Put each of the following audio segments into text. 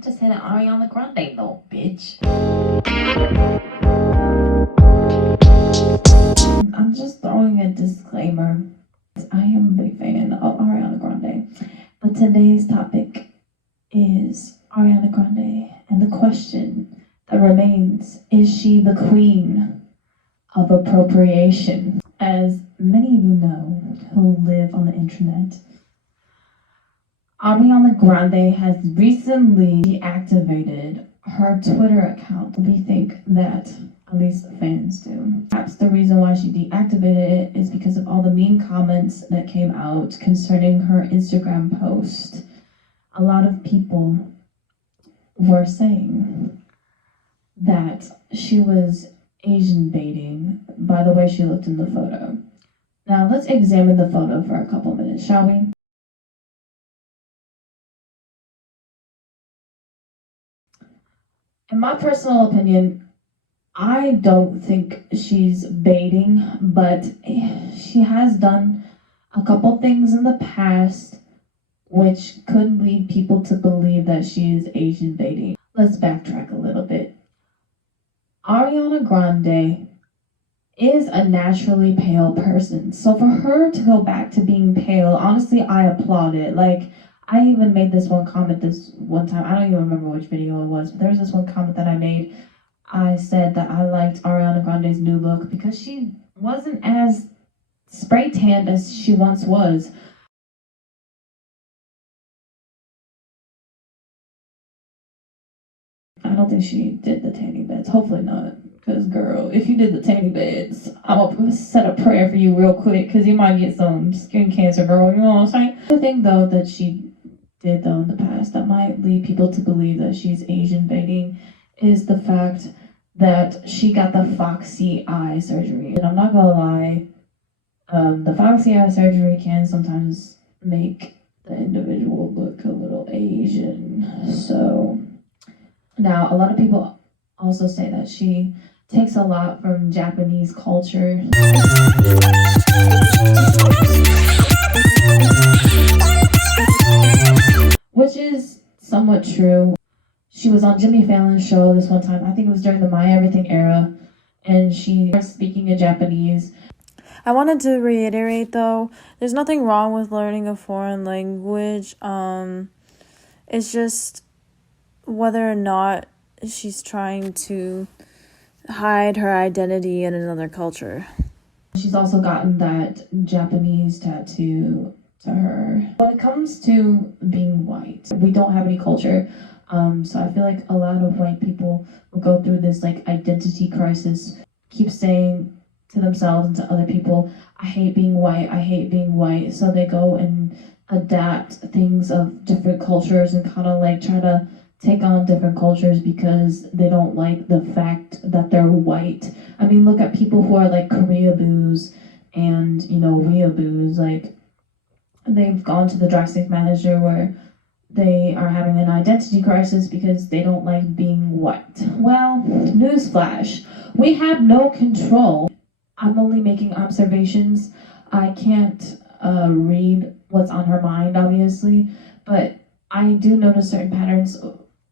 Just hit an Ariana Grande though, bitch. I'm just throwing a disclaimer. I am a big fan of Ariana Grande, but today's topic is Ariana Grande, and the question that remains, is she the queen of appropriation? As many of you know who live on the internet, Ariana Grande has recently deactivated her Twitter account. We think that, at least the fans do. Perhaps the reason why she deactivated it is because of all the mean comments that came out concerning her Instagram post. A lot of people were saying that she was Asian baiting by the way she looked in the photo. Now let's examine the photo for a couple minutes, shall we? In my personal opinion, I don't think she's baiting, but she has done a couple things in the past which could lead people to believe that she is Asian baiting. Let's backtrack a little bit. Ariana Grande is a naturally pale person, so for her to go back to being pale, honestly, I applaud it. Like, I even made this one comment this one time. I don't even remember which video it was, but there was this one comment that I made. I said that I liked Ariana Grande's new look because she wasn't as spray tanned as she once was. I don't think she did the tanning beds. Hopefully not. Because, girl, if you did the tanning beds, I'm going to set a prayer for you real quick because you might get some skin cancer, girl. You know what I'm saying? The thing, though, that she did, though, in the past that might lead people to believe that she's Asian baiting is the fact that she got the foxy eye surgery. And I'm not going to lie, the foxy eye surgery can sometimes make the individual look a little Asian. So, now, a lot of people also say that she takes a lot from Japanese culture. Which is somewhat true. She was on Jimmy Fallon's show this one time. I think it was during the My Everything era. And she started speaking in Japanese. I wanted to reiterate, though, there's nothing wrong with learning a foreign language. It's just whether or not she's trying to hide her identity in another culture. She's also gotten that Japanese tattoo to her. When it comes to being white, we don't have any culture. So I feel like a lot of white people will go through this like identity crisis, keep saying to themselves and to other people, I hate being white, I hate being white. So they go and adapt things of different cultures and kind of like try to take on different cultures because they don't like the fact that they're white. I mean, look at people who are like Koreaboos and, you know, weeaboos. Like, they've gone to the drastic measure where they are having an identity crisis because they don't like being white. Well, newsflash, we have no control. I'm only making observations. I can't read what's on her mind, obviously, but I do notice certain patterns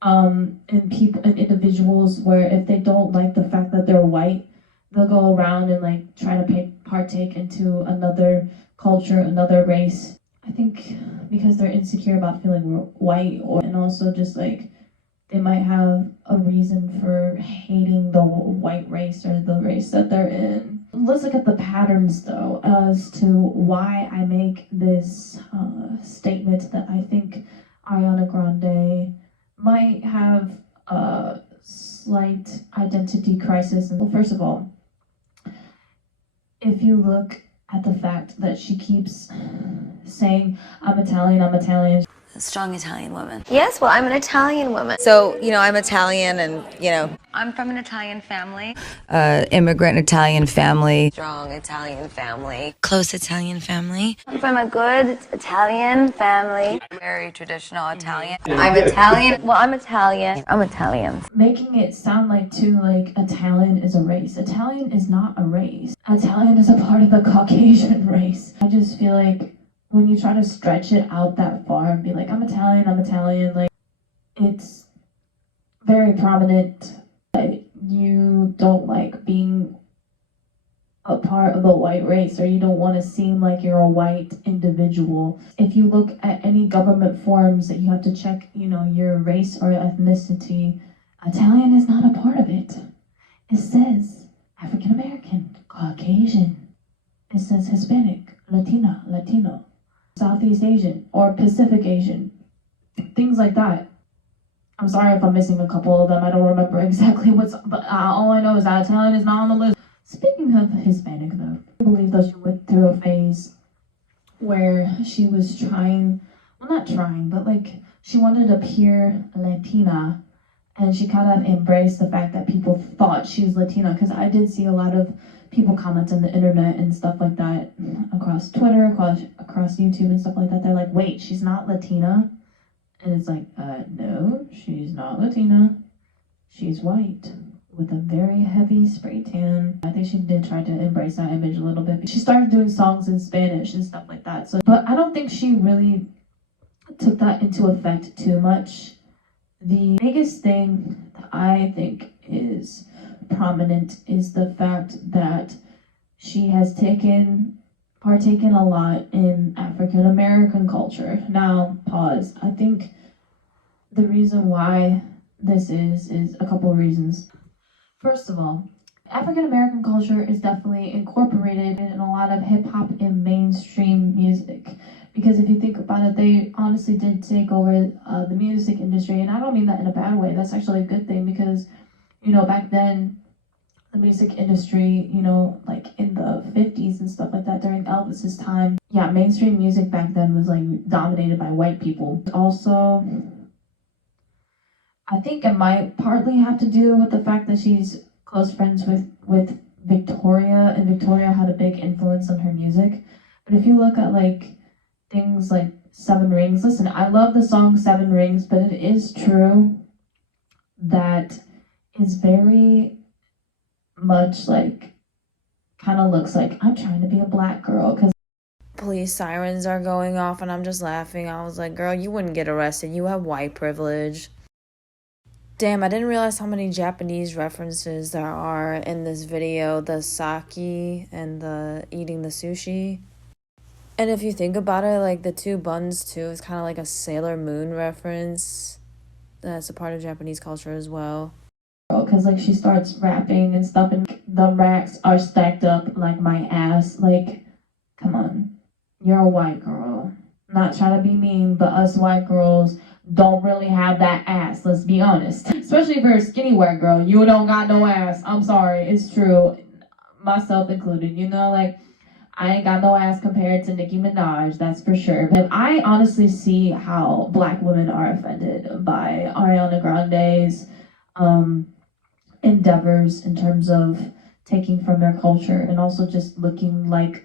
in people and individuals where if they don't like the fact that they're white, they'll go around and like try to partake into another culture, another race. I think because they're insecure about feeling white, and also just like they might have a reason for hating the white race or the race that they're in. Let's look at the patterns though as to why I make this statement that I think Ariana Grande might have a slight identity crisis. Well, first of all, if you look at the fact that she keeps saying, I'm Italian, I'm Italian. A strong Italian woman. Yes, well, I'm an Italian woman. So, I'm Italian and, I'm from an Italian family. Immigrant Italian family. Strong Italian family. Close Italian family. I'm from a good Italian family. Very traditional Italian. I'm Italian. Well, I'm Italian. I'm Italian. Making it sound like Italian is a race. Italian is not a race. Italian is a part of the Caucasian race. I just feel like when you try to stretch it out that far and be like, I'm Italian, like, it's very prominent that you don't like being a part of the white race, or you don't want to seem like you're a white individual. If you look at any government forms that you have to check, your race or ethnicity, Italian is not a part of it. It says African American, Caucasian. It says Hispanic, Latina, Latino, Southeast Asian, or Pacific Asian. Things like that. I'm sorry if I'm missing a couple of them. I don't remember exactly but all I know is that Italian is not on the list. Speaking of Hispanic, though, I believe that she went through a phase where she was she wanted to appear Latina, and she kind of embraced the fact that people thought she was Latina, because I did see a lot of people comment on the internet and stuff like that, across Twitter, across YouTube and stuff like that. They're like, wait, she's not Latina? And it's like, no, she's not Latina. She's white with a very heavy spray tan. I think she did try to embrace that image a little bit. She started doing songs in Spanish and stuff like that. But I don't think she really took that into effect too much. The biggest thing that I think is prominent is the fact that she has partaken a lot in African American culture. Now, pause. I think the reason why this is a couple of reasons. First of all, African American culture is definitely incorporated in a lot of hip hop and mainstream music. Because if you think about it, they honestly did take over the music industry. And I don't mean that in a bad way. That's actually a good thing, because, back then, the music industry, like in the 50s and stuff like that, during Elvis's time, mainstream music back then was like dominated by white people. Also, I think it might partly have to do with the fact that she's close friends with Victoria, and Victoria had a big influence on her music. But if you look at like things like Seven Rings, listen, I love the song Seven Rings, but it is true that it's very much like, kind of looks like I'm trying to be a black girl, because Police sirens are going off and I'm just laughing. I was like, girl, you wouldn't get arrested. You have white privilege. Damn, I didn't realize how many Japanese references there are in this video. The sake and the eating the sushi. And if you think about it, like the two buns too is kind of like a Sailor Moon reference. That's a part of Japanese culture as well. Because like she starts rapping and stuff, and the racks are stacked up like my ass. Like, come on, you're a white girl. Not trying to be mean, but us white girls don't really have that ass, let's be honest. Especially if you're a skinny white girl, you don't got no ass. I'm sorry, it's true, myself included. Like, I ain't got no ass compared to Nicki Minaj, that's for sure. But I honestly see how black women are offended by Ariana Grande's endeavors in terms of taking from their culture, and also just looking like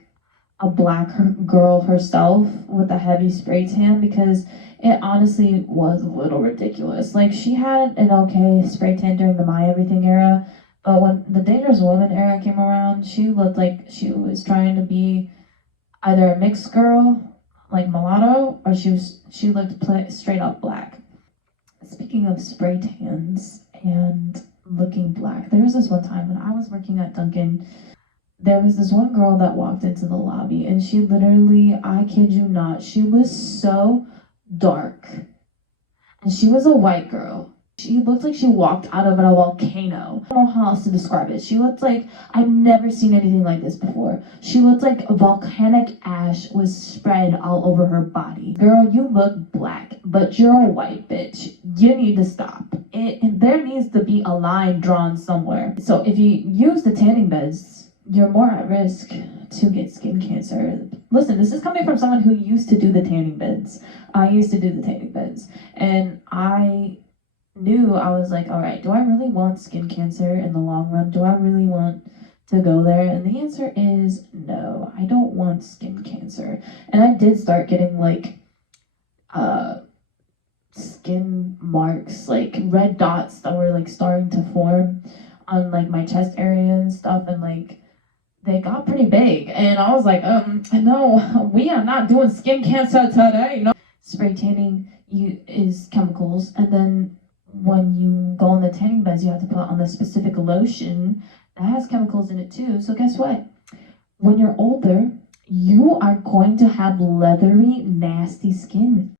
a black girl herself with a heavy spray tan, because it honestly was a little ridiculous. Like, she had an okay spray tan during the My Everything era, but when the Dangerous Woman era came around, she looked like she was trying to be either a mixed girl, like mulatto, or she looked straight up black. Speaking of spray tans and looking black, there was this one time when I was working at Dunkin'. There was this one girl that walked into the lobby, and she literally, I kid you not, she was so dark. And she was a white girl. She looked like she walked out of a volcano. I don't know how else to describe it. She looked like, I've never seen anything like this before. She looked like volcanic ash was spread all over her body. Girl, you look black, but you're a white bitch. You need to stop. There needs to be a line drawn somewhere. So if you use the tanning beds, you're more at risk to get skin cancer. Listen, this is coming from someone who used to do the tanning beds. I used to do the tanning beds, and I knew, I was like, all right, do I really want skin cancer in the long run? Do I really want to go there? And the answer is no, I don't want skin cancer. And I did start getting like skin marks, like red dots that were like starting to form on like my chest area and stuff, and like they got pretty big, and I was like, no, we are not doing skin cancer today. No. Spray tanning is chemicals, and then when you go on the tanning beds, you have to put on the specific lotion that has chemicals in it too. So guess what? When you're older, you are going to have leathery, nasty skin.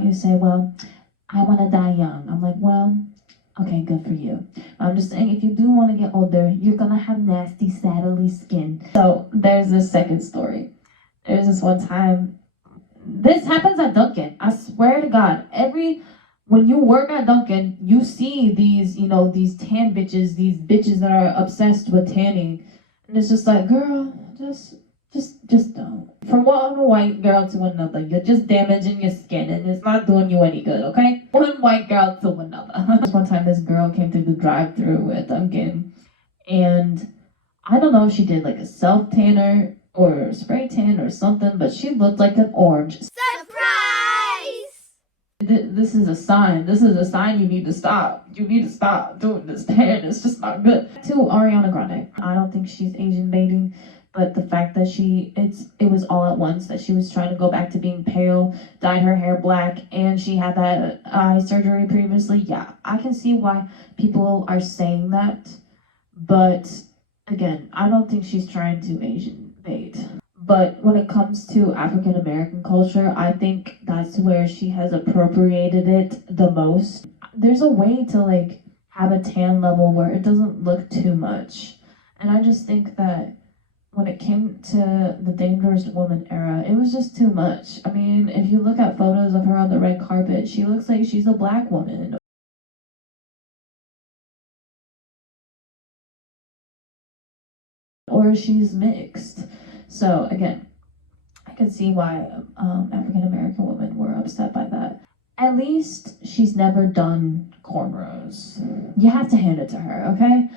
You say, well, I want to die young. I'm like, well, okay, good for you. I'm just saying, if you do want to get older, you're gonna have nasty, saddly skin. So there's this second story. There's this one time, this happens at Dunkin'. I swear to God, when you work at Dunkin', you see these, these tan bitches, these bitches that are obsessed with tanning, and it's just like, girl, just don't. From one white girl to another, you're just damaging your skin, and it's not doing you any good, okay? One white girl to another. One time, this girl came through the drive-thru at Dunkin', and I don't know if she did like a self tanner or spray tan or something, but she looked like an orange. This is a sign. This is a sign you need to stop. You need to stop doing this tan. It's just not good. To Ariana Grande. I don't think she's Asian baiting, but the fact that it was all at once, that she was trying to go back to being pale, dyed her hair black, and she had that eye surgery previously. Yeah, I can see why people are saying that, but again, I don't think she's trying to Asian bait. But when it comes to African American culture, I think that's where she has appropriated it the most. There's a way to like have a tan level where it doesn't look too much. And I just think that when it came to the Dangerous Woman era, it was just too much. I mean, if you look at photos of her on the red carpet, she looks like she's a black woman. Or she's mixed. So again, I can see why African American women were upset by that. At least she's never done cornrows. You have to hand it to her, okay?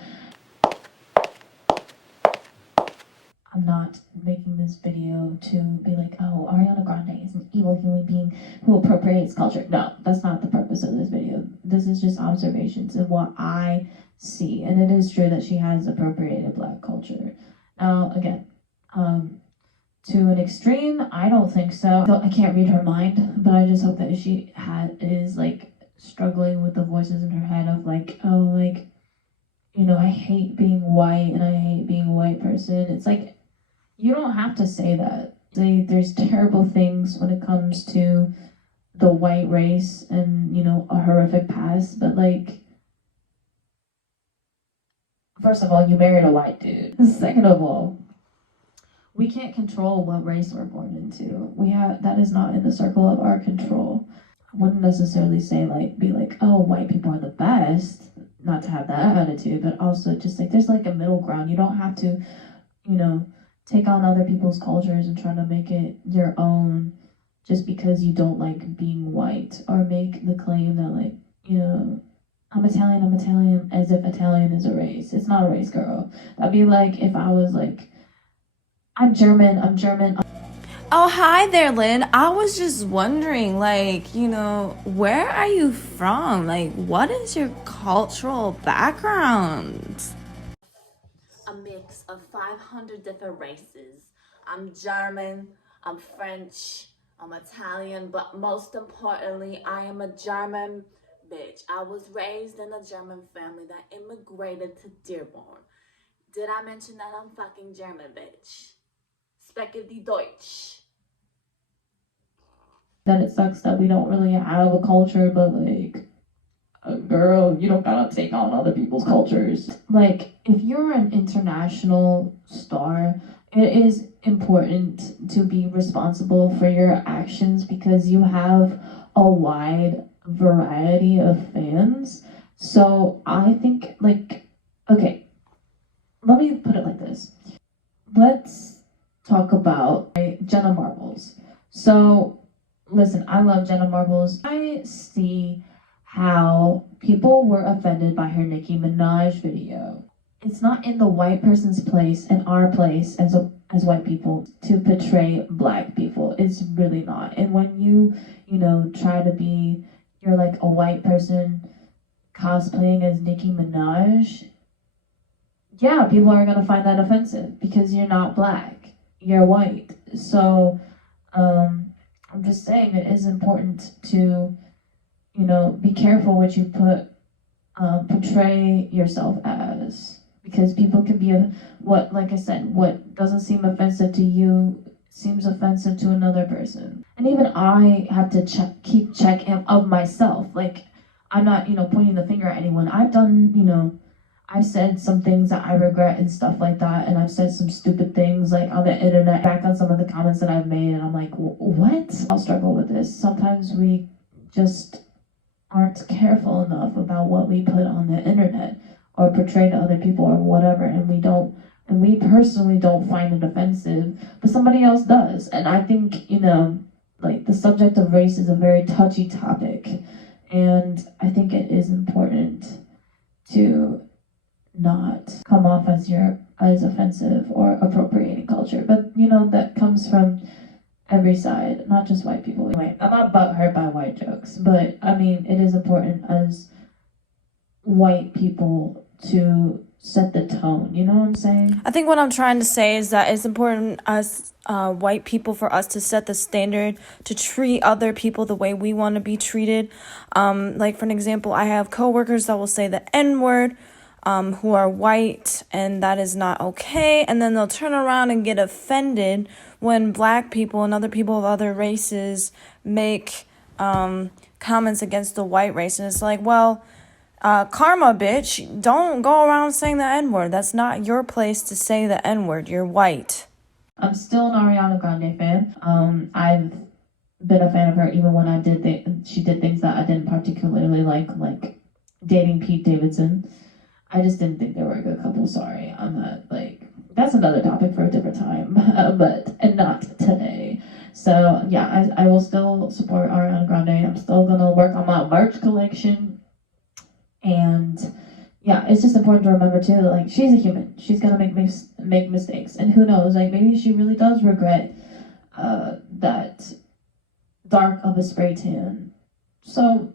I'm not making this video to be like, oh, Ariana Grande is an evil human being who appropriates culture. No, that's not the purpose of this video. This is just observations of what I see. And it is true that she has appropriated Black culture. Now, again, to an extreme, I don't think so. I can't read her mind, but I just hope that she is like struggling with the voices in her head of like, oh, like, I hate being white and I hate being a white person. It's like, you don't have to say that. There's terrible things when it comes to the white race and, a horrific past, but like, first of all, you married a white dude. Second of all, we can't control what race we're born into. That is not in the circle of our control. I wouldn't necessarily say be like, oh, white people are the best, not to have that attitude, but also just like there's like a middle ground. You don't have to, take on other people's cultures and try to make it your own just because you don't like being white, or make the claim that like, I'm Italian, as if Italian is a race. It's not a race, girl. That'd be like if I was like, I'm German. Oh, hi there, Lynn. I was just wondering, where are you from? Like, what is your cultural background? A mix of 500 different races. I'm German, I'm French, I'm Italian, but most importantly, I am a German bitch. I was raised in a German family that immigrated to Dearborn. Did I mention that I'm fucking German, bitch? Spreche die Deutsch. That it sucks that we don't really have a culture, but like, girl, you don't gotta take on other people's cultures. Like, if you're an international star, it is important to be responsible for your actions because you have a wide variety of fans. So I think, okay, let me put it like this. Let's talk about Jenna Marbles. So, listen, I love Jenna Marbles. I see how people were offended by her Nicki Minaj video. It's not in the white person's place and our place as white people to portray Black people. It's really not. And when you try to you're like a white person cosplaying as Nicki Minaj, yeah, people are gonna find that offensive because you're not black, you're white. So I'm just saying it is important to, be careful what you portray yourself as, because people can be like I said, what doesn't seem offensive to you seems offensive to another person. And even I have to keep check of myself. Like, I'm not, pointing the finger at anyone. I've said some things that I regret and stuff like that, and I've said some stupid things like on the internet, back on some of the comments that I've made, and I'm like, what? I'll struggle with this. Sometimes we just aren't careful enough about what we put on the internet or portray to other people or whatever, and we personally don't find it offensive, but somebody else does. And I think, like, the subject of race is a very touchy topic, and I think it is important to not come off as offensive or appropriating culture. But that comes from every side, not just white people. Anyway, I'm not butthurt by white jokes, but I mean, it is important as white people to set the tone. You know what I'm saying? I think what I'm trying to say is that it's important as white people for us to set the standard to treat other people the way we want to be treated. Like, for an example, I have coworkers that will say the N-word, who are white, and that is not okay. And then they'll turn around and get offended when black people and other people of other races make comments against the white race. And it's like, well, karma, bitch. Don't go around saying the N-word. That's not your place to say the N-word. You're white. I'm still an Ariana Grande fan. I've been a fan of her even when she did things that I didn't particularly like dating Pete Davidson. I just didn't think they were a good couple. Sorry, I'm not that's another topic for a different time, and not today. So yeah, I will still support Ariana Grande. I'm still gonna work on my merch collection, and yeah, it's just important to remember too that she's a human. She's gonna make mistakes, and who knows, maybe she really does regret that dark of a spray tan. So